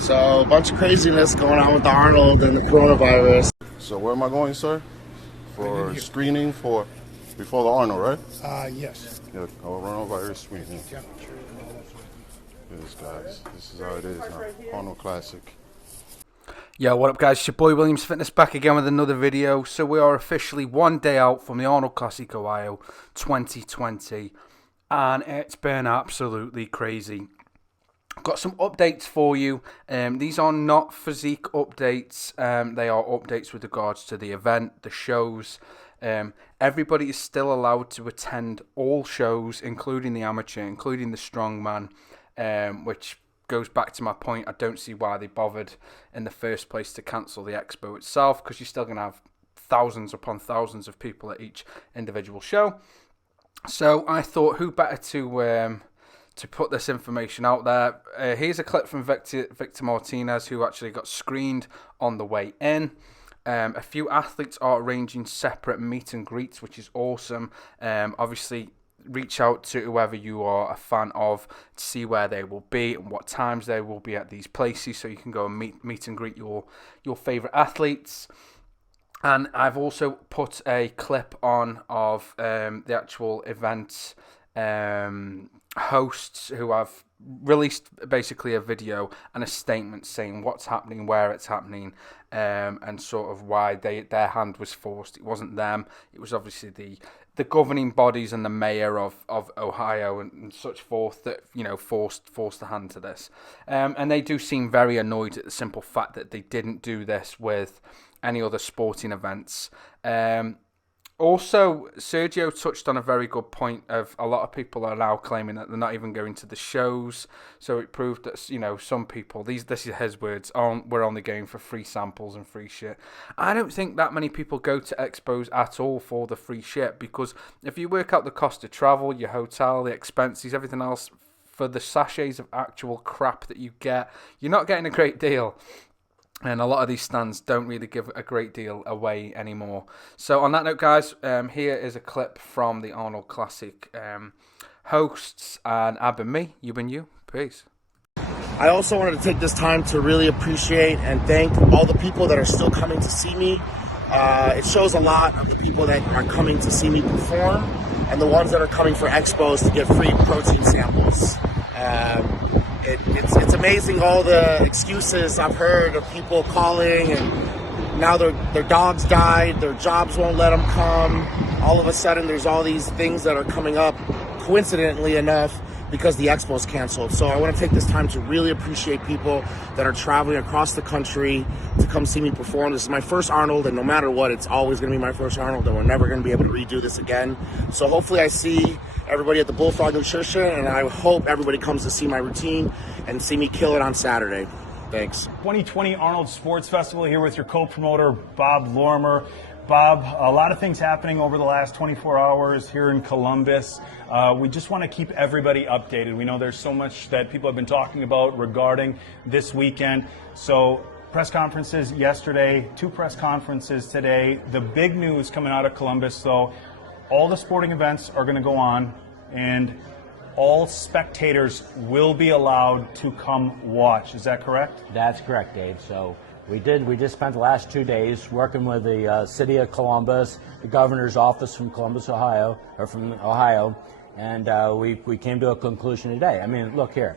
So a bunch of craziness going on with the Arnold and the coronavirus. So where am I going, sir? For screening before the Arnold, right? Yes. Yeah, coronavirus screening. Yes, guys. This is how it is now. Arnold Classic. Yo, what up guys, it's your boy Williams Fitness back again with another video. So we are officially one day out from the Arnold Classic Ohio 2020 and it's been absolutely crazy. Got some updates for you. These are not physique updates, they are updates with regards to the event, the shows. Everybody is still allowed to attend all shows, including the amateur, including the strongman, which goes back to my point. I don't see why they bothered in the first place to cancel the expo itself, because you're still going to have thousands upon thousands of people at each individual show. So I thought, who better to put this information out there. Here's a clip from Victor Martinez, who actually got screened on the way in. A few athletes are arranging separate meet and greets, which is awesome. Obviously, reach out to whoever you are a fan of to see where they will be and what times they will be at these places, so you can go and meet and greet your favorite athletes. And I've also put a clip on of the actual event hosts who have released basically a video and a statement saying what's happening, where it's happening, and sort of why their hand was forced. It wasn't them. It was obviously the governing bodies and the mayor of Ohio and such forth that, you know, forced the hand to this. And they do seem very annoyed at the simple fact that they didn't do this with any other sporting events. Also, Sergio touched on a very good point of a lot of people are now claiming that they're not even going to the shows. So it proved that, you know, some people, this is his words, we're only going for free samples and free shit. I don't think that many people go to expos at all for the free shit, because if you work out the cost of travel, your hotel, the expenses, everything else, for the sachets of actual crap that you get, you're not getting a great deal. And a lot of these stands don't really give a great deal away anymore. So on that note, guys, here is a clip from the Arnold Classic hosts, and I've been me, you've been you. Peace. I also wanted to take this time to really appreciate and thank all the people that are still coming to see me. It shows a lot of the people that are coming to see me perform and the ones that are coming for expos to get free protein samples. It's amazing all the excuses I've heard of people calling, and now their dogs died, their jobs won't let them come. All of a sudden there's all these things that are coming up, coincidentally enough, because the expo's canceled. So I want to take this time to really appreciate people that are traveling across the country to come see me perform. This is my first Arnold, and no matter what, it's always going to be my first Arnold, and we're never going to be able to redo this again. So hopefully I see everybody at the Bullfrog Nutrition, and I hope everybody comes to see my routine and see me kill it on Saturday. Thanks. 2020 Arnold Sports Festival here with your co-promoter, Bob Lorimer. Bob, a lot of things happening over the last 24 hours here in Columbus. We just want to keep everybody updated. We know there's so much that people have been talking about regarding this weekend. So press conferences yesterday, 2 press conferences today. The big news coming out of Columbus, though, all the sporting events are going to go on, and all spectators will be allowed to come watch. Is that correct? That's correct, Dave. So we just spent the last 2 days working with the city of Columbus, the governor's office from Columbus, Ohio, and we came to a conclusion today. I mean, look here.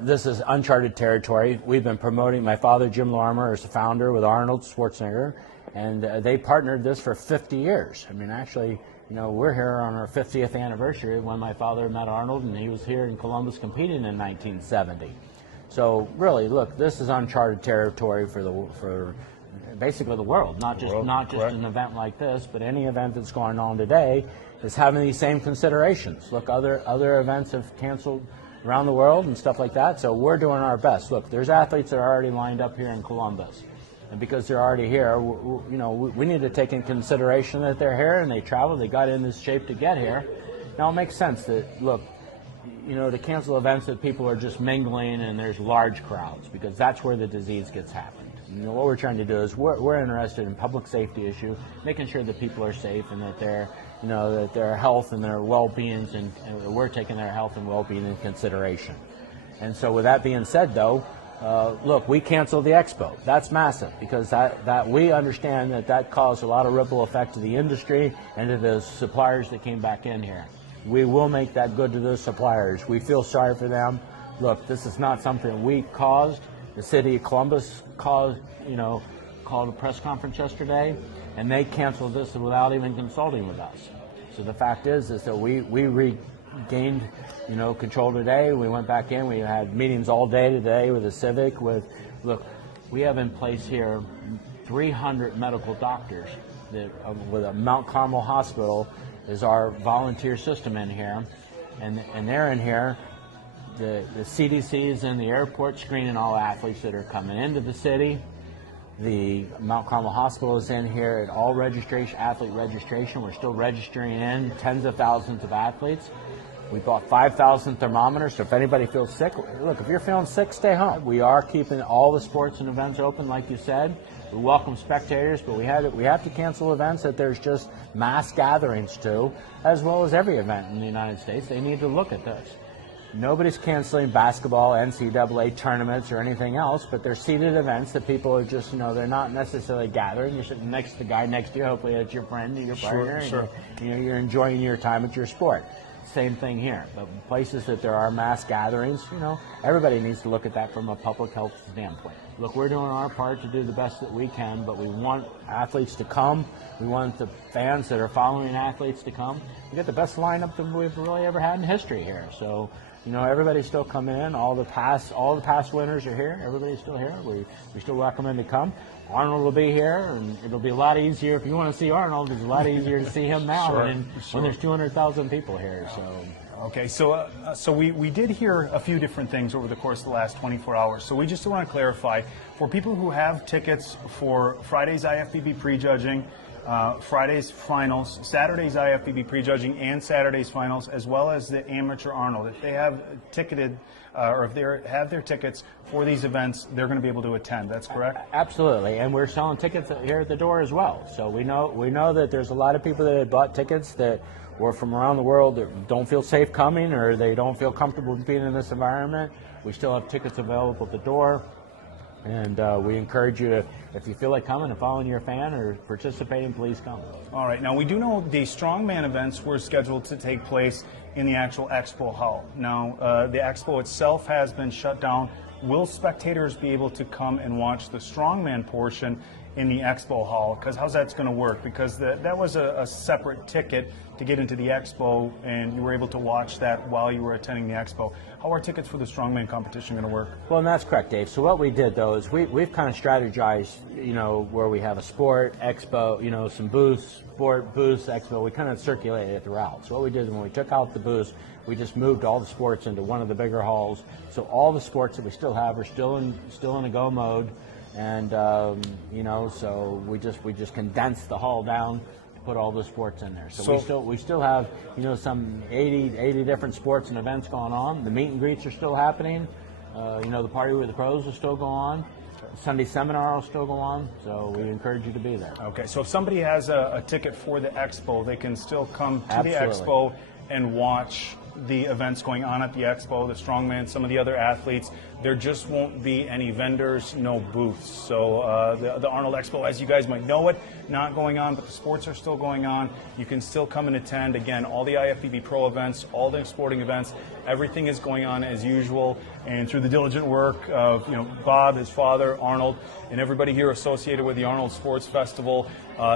This is uncharted territory. We've been promoting, my father, Jim Lorimer, is the founder with Arnold Schwarzenegger, and they partnered this for 50 years. I mean, actually, you know, we're here on our 50th anniversary when my father met Arnold, and he was here in Columbus competing in 1970. So really, look, this is uncharted territory for basically the world, not just an event like this, but any event that's going on today is having these same considerations. Look, other events have canceled around the world and stuff like that, so we're doing our best. Look, there's athletes that are already lined up here in Columbus. And because they're already here, you know, we need to take in consideration that they're here and they traveled, they got in this shape to get here. Now, it makes sense that, look, you know, to cancel events that people are just mingling and there's large crowds, because that's where the disease gets happened. You know, what we're trying to do is we're interested in public safety issue, making sure that people are safe and that they're, you know, that their health and their well-being, and we're taking their health and well-being in consideration. And so with that being said, though, look, we canceled the expo. That's massive because that we understand that caused a lot of ripple effect to the industry and to the suppliers that came back in here. We will make that good to those suppliers. We feel sorry for them. Look, this is not something we caused. The city of Columbus called a press conference yesterday, and they canceled this without even consulting with us. So the fact is that we regained, control today. We went back in. We had meetings all day today with the Civic. Look, we have in place here 300 medical doctors with a Mount Carmel Hospital is our volunteer system in here, and they're in here. The CDC is in the airport screening all athletes that are coming into the city. The Mount Carmel Hospital is in here at all athlete registration. We're still registering in tens of thousands of athletes. We bought 5,000 thermometers, so if anybody feels sick, look, if you're feeling sick, stay home. We are keeping all the sports and events open, like you said. We welcome spectators, but we have to cancel events that there's just mass gatherings to, as well as every event in the United States. They need to look at this. Nobody's canceling basketball, NCAA tournaments, or anything else, but they're seated events that people are just, they're not necessarily gathering. You're sitting next to the guy next to you, hopefully it's your friend or your partner, Sure. and you're enjoying your time at your sport. Same thing here. But places that there are mass gatherings, everybody needs to look at that from a public health standpoint. Look, we're doing our part to do the best that we can, but we want athletes to come. We want the fans that are following athletes to come. We got the best lineup that we've really ever had in history here. So, everybody's still coming in. All the past winners are here. Everybody's still here. We still welcome them to come. Arnold will be here, and it'll be a lot easier. If you want to see Arnold, it's a lot easier to see him now when there's 200,000 people here. So. Okay, so we did hear a few different things over the course of the last 24 hours. So we just want to clarify, for people who have tickets for Friday's IFBB prejudging, Friday's finals, Saturday's IFBB prejudging, and Saturday's finals, as well as the amateur Arnold, if they have ticketed or if they have their tickets for these events, they're going to be able to attend. That's correct? Absolutely, and we're selling tickets here at the door as well. So we know that there's a lot of people that have bought tickets that were from around the world that don't feel safe coming or they don't feel comfortable being in this environment. We still have tickets available at the door. And we encourage you to, if you feel like coming and following your fan or participating, please come. All right. Now, we do know the strongman events were scheduled to take place in the actual expo hall. Now, the expo itself has been shut down. Will spectators be able to come and watch the strongman portion in the expo hall? Because how's that's going to work? Because that was a separate ticket to get into the expo, and you were able to watch that while you were attending the expo. How are tickets for the strongman competition going to work? Well, and that's correct, Dave. So what we did, though, is we've kind of strategized, where we have a sport, expo, some booths, sport, booths, expo. We kind of circulated it throughout. So what we did when we took out the booths, we just moved all the sports into one of the bigger halls. So all the sports that we still have are still in a go mode. And, so we just condensed the hall down to put all the sports in there. So we still have, some 80 different sports and events going on. The meet and greets are still happening. The party with the pros will still go on. Sunday seminar will still go on. So we encourage you to be there. Okay. So if somebody has a ticket for the expo, they can still come to Absolutely. the expo and watch the events going on at the expo, the strongman, some of the other athletes. There just won't be any vendors, no booths. So the Arnold Expo, as you guys might know it, not going on, but the sports are still going on. You can still come and attend. Again, all the IFBB Pro events, all the sporting events, everything is going on as usual. And through the diligent work of Bob, his father, Arnold, and everybody here associated with the Arnold Sports Festival,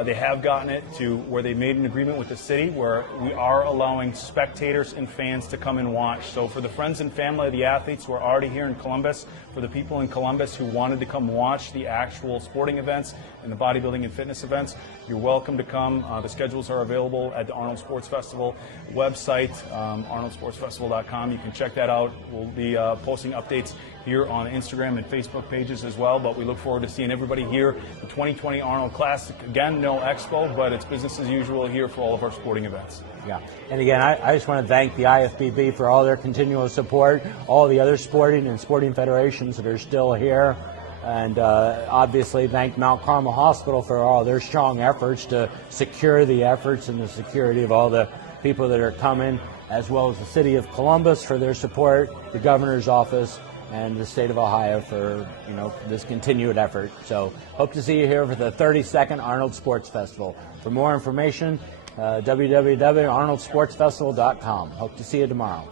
they have gotten it to where they made an agreement with the city where we are allowing spectators and fans to come and watch. So for the friends and family of the athletes who are already here in Columbus, for the people in Columbus who wanted to come watch the actual sporting events and the bodybuilding and fitness events, you're welcome to come. The schedules are available at the Arnold Sports Festival website, arnoldsportsfestival.com. You can check that out. We'll be posting updates here on Instagram and Facebook pages as well, but we look forward to seeing everybody here. The 2020 Arnold Classic, again, no expo, but it's business as usual here for all of our sporting events. Yeah, and again, I just want to thank the IFBB for all their continual support, all the other sporting and sporting federations that are still here, and obviously thank Mount Carmel Hospital for all their strong efforts to secure the efforts and the security of all the people that are coming, as well as the City of Columbus for their support, the Governor's Office, and the state of Ohio for this continued effort. So hope to see you here for the 32nd Arnold Sports Festival. For more information, www.arnoldsportsfestival.com. Hope to see you tomorrow.